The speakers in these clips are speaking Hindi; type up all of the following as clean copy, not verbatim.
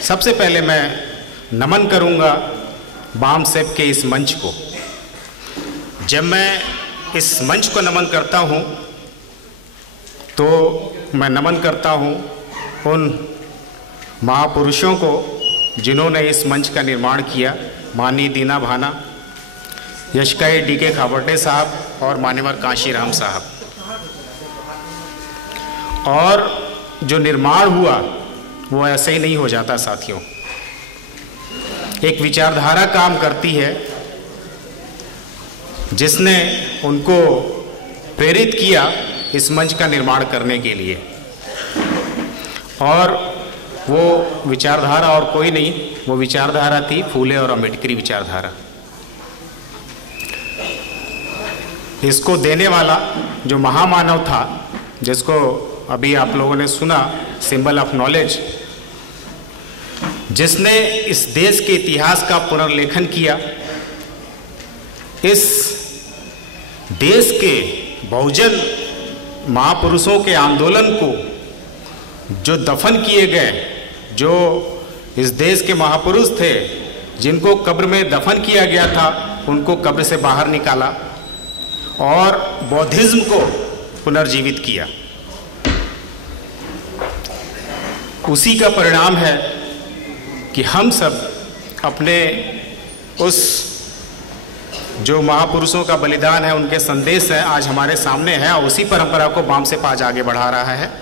सबसे पहले मैं नमन करूंगा बाम सेब के इस मंच को। जब मैं इस मंच को नमन करता हूं तो मैं नमन करता हूं उन महापुरुषों को जिन्होंने इस मंच का निर्माण किया, माननीय दीना भाना, यशकाई डी.के. खाबर्डे साहब और मान्यवर कांशीराम साहब। और जो निर्माण हुआ वो ऐसे ही नहीं हो जाता साथियों। एक विचारधारा काम करती है जिसने उनको प्रेरित किया इस मंच का निर्माण करने के लिए। और वो विचारधारा और कोई नहीं, वो विचारधारा थी फूले और अम्बेडकरी विचारधारा। इसको देने वाला जो महामानव था, जिसको अभी आप लोगों ने सुना, सिंबल ऑफ नॉलेज, जिसने इस देश के इतिहास का पुनर्लेखन किया, इस देश के बहुजन महापुरुषों के आंदोलन को जो दफन किए गए, जो इस देश के महापुरुष थे जिनको कब्र में दफन किया गया था, उनको कब्र से बाहर निकाला और बौद्धिज्म को पुनर्जीवित किया। उसी का परिणाम है कि हम सब अपने उस जो महापुरुषों का बलिदान है, उनके संदेश है, आज हमारे सामने है और उसी परंपरा को बाम सेब आज आगे बढ़ा रहा है।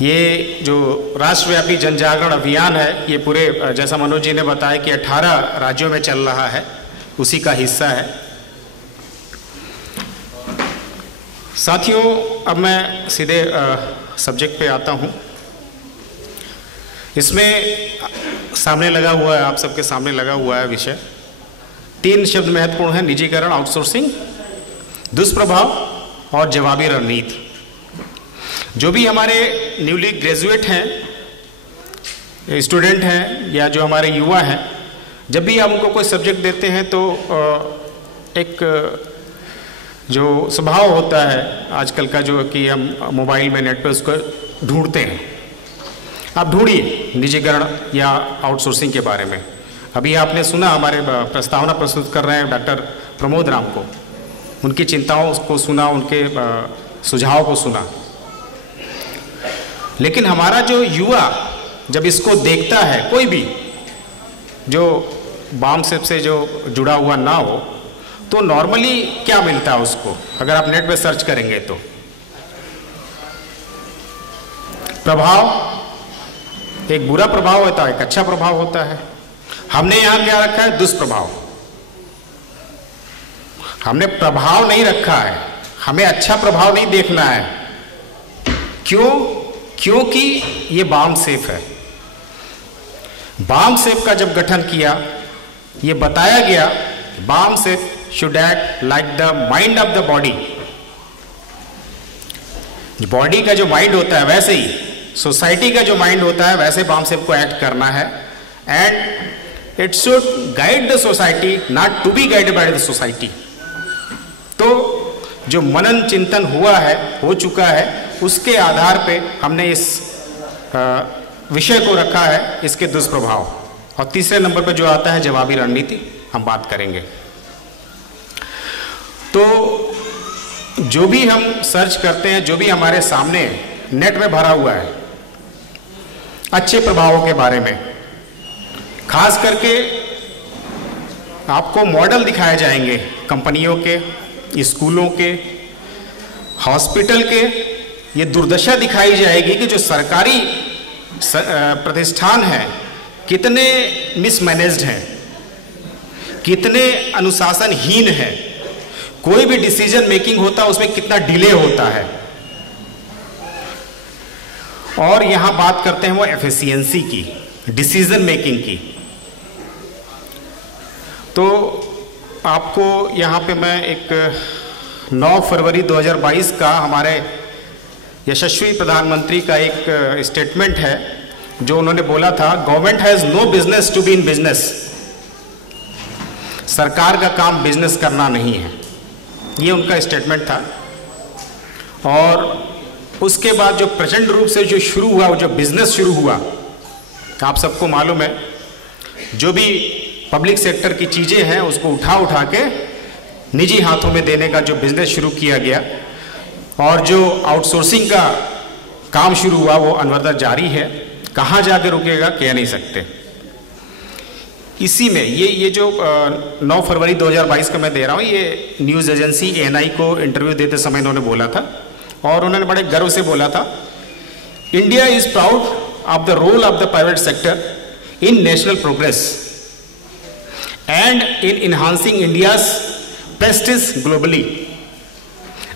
ये जो राष्ट्रव्यापी जन जागरण अभियान है, ये पूरे, जैसा मनोज जी ने बताया कि 18 राज्यों में चल रहा है, उसी का हिस्सा है। साथियों, अब मैं सीधे सब्जेक्ट पे आता हूँ। इसमें सामने लगा हुआ है, आप सबके सामने लगा हुआ है विषय। 3 शब्द महत्वपूर्ण है: निजीकरण, आउटसोर्सिंग, दुष्प्रभाव और जवाबी रणनीति। जो भी हमारे न्यूली ग्रेजुएट हैं, स्टूडेंट हैं, या जो हमारे युवा हैं, जब भी हम उनको कोई सब्जेक्ट देते हैं तो एक जो स्वभाव होता है आजकल का, जो कि हम मोबाइल में, नेट पे उसको ढूंढते हैं। आप ढूंढिए निजीकरण या आउटसोर्सिंग के बारे में। अभी आपने सुना, हमारे प्रस्तावना प्रस्तुत कर रहे हैं डॉक्टर प्रमोद राम को, उनकी चिंताओं को सुना, उनके सुझाव को सुना। लेकिन हमारा जो युवा जब इसको देखता है, कोई भी जो बाम सेब से जो जुड़ा हुआ ना हो, तो नॉर्मली क्या मिलता है उसको, अगर आप नेट पे सर्च करेंगे तो प्रभाव, एक बुरा प्रभाव होता है, एक अच्छा प्रभाव होता है। हमने यहां क्या रखा है? दुष्प्रभाव। हमने प्रभाव नहीं रखा है, हमें अच्छा प्रभाव नहीं देखना है। क्यों? क्योंकि ये बाम सेब है। बाम सेब का जब गठन किया, ये बताया गया बाम सेब should act like the mind of the body। Body का जो माइंड होता है, वैसे ही सोसाइटी का जो माइंड होता है, वैसे बाम सेब को एक्ट करना है। And it should guide the society, not to be guided by the society. तो जो मनन चिंतन हुआ है, हो चुका है, उसके आधार पे हमने इस विषय को रखा है, इसके दुष्प्रभाव। और तीसरे नंबर पे जो आता है जवाबी रणनीति, हम बात करेंगे। तो जो भी हम सर्च करते हैं, जो भी हमारे सामने नेट में भरा हुआ है अच्छे प्रभावों के बारे में, खास करके आपको मॉडल दिखाए जाएंगे कंपनियों के, स्कूलों के, हॉस्पिटल के। ये दुर्दशा दिखाई जाएगी कि जो सरकारी प्रतिष्ठान हैं कितने मिसमैनेज्ड हैं, कितने अनुशासनहीन हैं। कोई भी डिसीजन मेकिंग होता है उसमें कितना डिले होता है। और यहां बात करते हैं वो एफिशिएंसी की, डिसीजन मेकिंग की। तो आपको यहां पे मैं एक 9 फरवरी 2022 का हमारे यशस्वी प्रधानमंत्री का एक स्टेटमेंट है, जो उन्होंने बोला था, government has no business to be in business. सरकार का काम बिजनेस करना नहीं है, ये उनका स्टेटमेंट था। और उसके बाद जो प्रचंड रूप से जो शुरू हुआ, जो बिजनेस शुरू हुआ, आप सबको मालूम है, जो भी पब्लिक सेक्टर की चीज़ें हैं उसको उठा के निजी हाथों में देने का जो बिजनेस शुरू किया गया और जो आउटसोर्सिंग का काम शुरू हुआ वो अनवरत जारी है। कहाँ जाके रुकेगा कह नहीं सकते। इसी में ये जो 9 फरवरी 2022 का मैं दे रहा हूँ, ये न्यूज़ एजेंसी ANI को इंटरव्यू देते समय इन्होंने बोला था और उन्होंने बड़े गर्व से बोला था, India is proud of the role of the private sector in national progress and in enhancing India's prestige globally.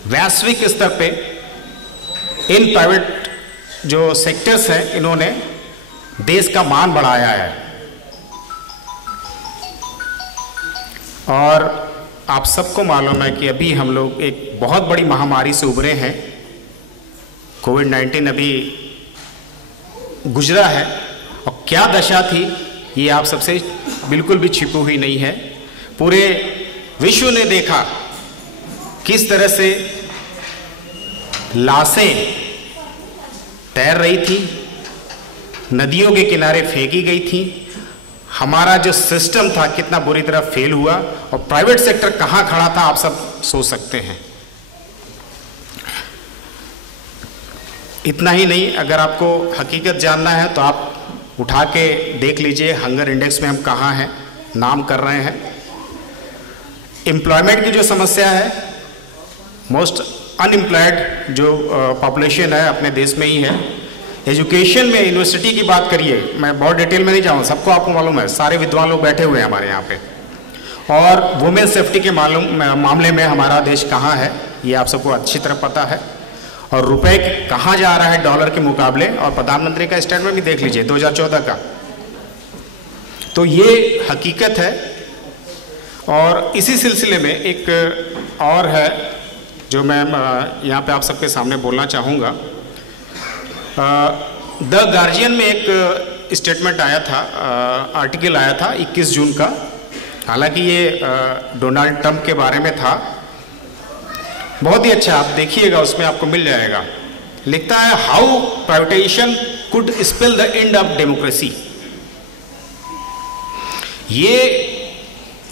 वैश्विक स्तर पे इन प्राइवेट जो सेक्टर्स हैं इन्होंने देश का मान बढ़ाया है। और आप सबको मालूम है कि अभी हम लोग एक बहुत बड़ी महामारी से उभरे हैं। कोविड-19 अभी गुजरा है और क्या दशा थी ये आप सबसे बिल्कुल भी छिपी हुई नहीं है। पूरे विश्व ने देखा किस तरह से लाशें तैर रही थी, नदियों के किनारे फेंकी गई थी। हमारा जो सिस्टम था कितना बुरी तरह फेल हुआ और प्राइवेट सेक्टर कहां खड़ा था आप सब सोच सकते हैं। इतना ही नहीं, अगर आपको हकीकत जानना है तो आप उठा के देख लीजिए हंगर इंडेक्स में हम कहाँ हैं, नाम कर रहे हैं। एम्प्लॉयमेंट की जो समस्या है, मोस्ट अनएम्प्लॉयड जो पॉपुलेशन है अपने देश में ही है। एजुकेशन में यूनिवर्सिटी की बात करिए, मैं बहुत डिटेल में नहीं जाऊँ, सबको आपको मालूम है, सारे विद्वान लोग बैठे हुए हैं हमारे यहाँ पे। और वुमेन सेफ्टी के मामले में हमारा देश कहाँ है ये आप सबको अच्छी तरह पता है। और रुपए कहाँ जा रहा है डॉलर के मुकाबले, और प्रधानमंत्री का स्टेटमेंट भी देख लीजिए 2014 का। तो ये हकीकत है। और इसी सिलसिले में एक और है जो मैं यहाँ पे आप सबके सामने बोलना चाहूँगा। द गार्जियन में एक स्टेटमेंट आया था, आर्टिकल आया था 21 जून का। हालांकि ये डोनाल्ड ट्रंप के बारे में था, बहुत ही अच्छा, आप देखिएगा उसमें आपको मिल जाएगा। लिखता है, how privatisation could spell the end of democracy. ये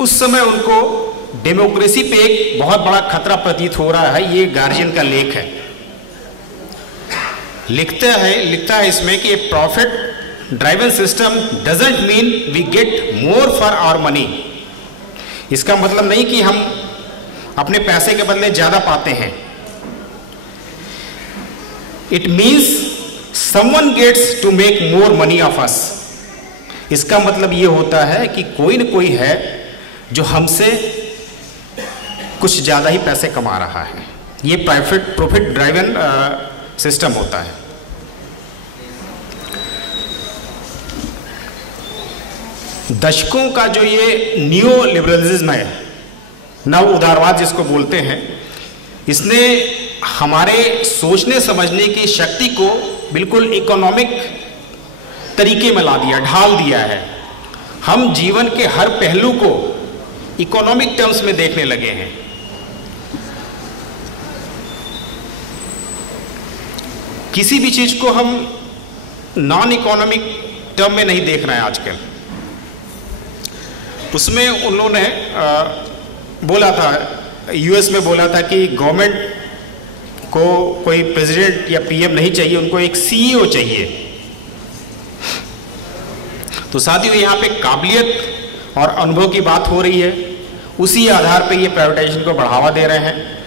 उस समय उनको डेमोक्रेसी पे एक बहुत बड़ा खतरा प्रतीत हो रहा है। ये गार्जियन का लेख है। लिखता है इसमें कि profit driven system doesn't mean we get more for our money. इसका मतलब नहीं कि हम अपने पैसे के बदले ज्यादा पाते हैं। It means someone gets to make more money off us. इसका मतलब ये होता है कि कोई न कोई है जो हमसे कुछ ज्यादा ही पैसे कमा रहा है। ये प्रॉफिट ड्राइवन सिस्टम होता है। दशकों का जो ये नियो लिबरलिज्म है, नव उदारवाद जिसको बोलते हैं, इसने हमारे सोचने समझने की शक्ति को बिल्कुल इकोनॉमिक तरीके में ला दिया, ढाल दिया है। हम जीवन के हर पहलू को इकोनॉमिक टर्म्स में देखने लगे हैं। किसी भी चीज को हम नॉन इकोनॉमिक टर्म में नहीं देख रहे हैं आजकल। उसमें उन्होंने बोला था, यूएस में बोला था कि गवर्नमेंट को कोई प्रेसिडेंट या पीएम नहीं चाहिए, उनको एक सीईओ चाहिए। तो साथियों, यहाँ पे काबिलियत और अनुभव की बात हो रही है। उसी आधार पे ये प्राइवेटाइजेशन को बढ़ावा दे रहे हैं।